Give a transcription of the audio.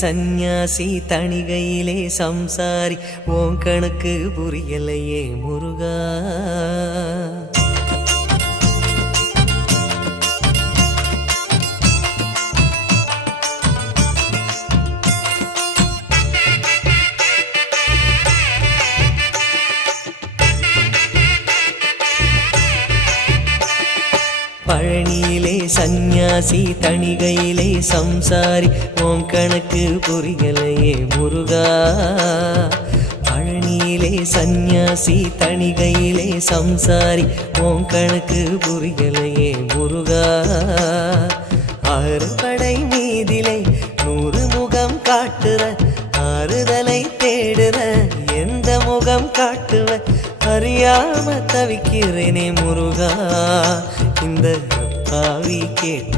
சந்நியாசி தணிகையிலே சம்சாரி உன் கணக்கு புரியலையே முருகா. பழனியிலே சந்நியாசி தணிகையிலே சம்சாரி உன் கணக்கு புரியலையே முருகா. பழனியிலே சந்நியாசி தணிகையிலே சம்சாரி உன் கணக்கு புரியலையே முருகா. 6 படை மீதிலே 100 முகம் காட்டுற ஆறுதலை தேடுற எந்த முகம் காட்டுவ அறியாம தவிக்கிறேனே முருகா. இந்த பாவி கேட்ப